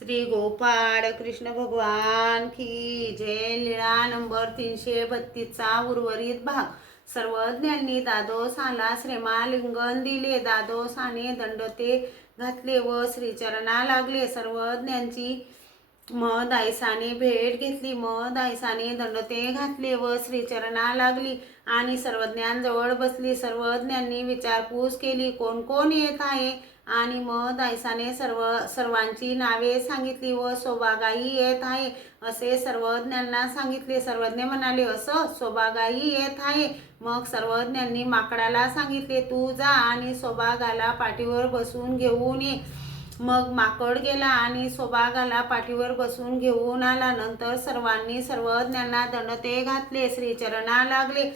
श्री गोपाळ कृष्ण भगवान की जय। लीळा नंबर 332चा उर्वरित भाग। सर्वज्ञांनी दादोसाला श्रेमालिंगन दिले, दादोसाने दंड ते घातले व श्रीचरणा लागले। सर्वज्ञांची दायसाने भेट घेतली, दायसाने दंड ते घातले व श्रीचरणा लागली आणि सर्वज्ञांजवळ बसली। सर्वज्ञांनी विचारपूस केली, कोण कोण येत आहे? आणि दायसाने सर्वांची नावे सांगितली व सोबागाई येत आहे असे सर्वज्ञांना सांगितले। सर्वज्ञ म्हणाले, असं सोबागाई येत आहे? मग सर्वज्ञांनी माकडाला सांगितले, तू जा आणि सोबागाला पाठीवर बसून घेऊन ये। मग माकड गेला आणि सोबागाला पाठीवर बसून घेऊन आला। नंतर सर्वांनी सर्वज्ञांना दंड ते घातले, श्रीचरणा लागले।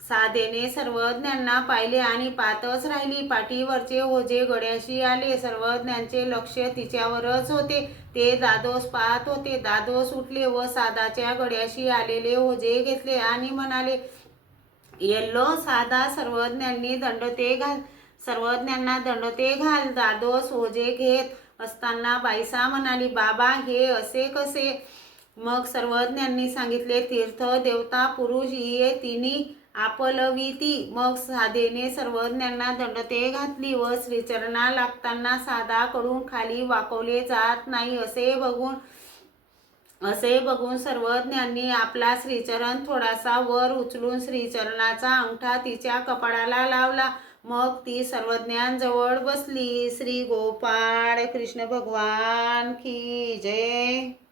साधेने सर्वज्ञांना पाहिले आणि पाहतच राहिली। पाठीवरचे ओझे गड्याशी आले। सर्वज्ञांचे लक्ष तिच्यावरच होते। ते दादोस पाहत होते। दादोस उठले व साधाच्या गड्याशी आलेले ओझे घेतले आणि म्हणाले, येल्लो साधा, सर्वज्ञांना दंड ते घाल। दादोस ओझे घेत असताना बाईसा म्हणाली, बाबा हे असे कसे? मग सर्वज्ञांनी सांगितले, तीर्थ देवता पुरुष ये तिनी आपलविती। मग साधेने सर्वज्ञांना दंड ते घातली व श्रीचरणा लागताना साधाकडून खाली वाकवले जात नाही असे बघून सर्वज्ञांनी आपला श्रीचरण थोडासा वर उचलून श्रीचरणाचा अंगठा तिच्या कपाळाला लावला। मग ती सर्वज्ञांजवळ बसली। श्री गोपाळ कृष्ण भगवान की जय।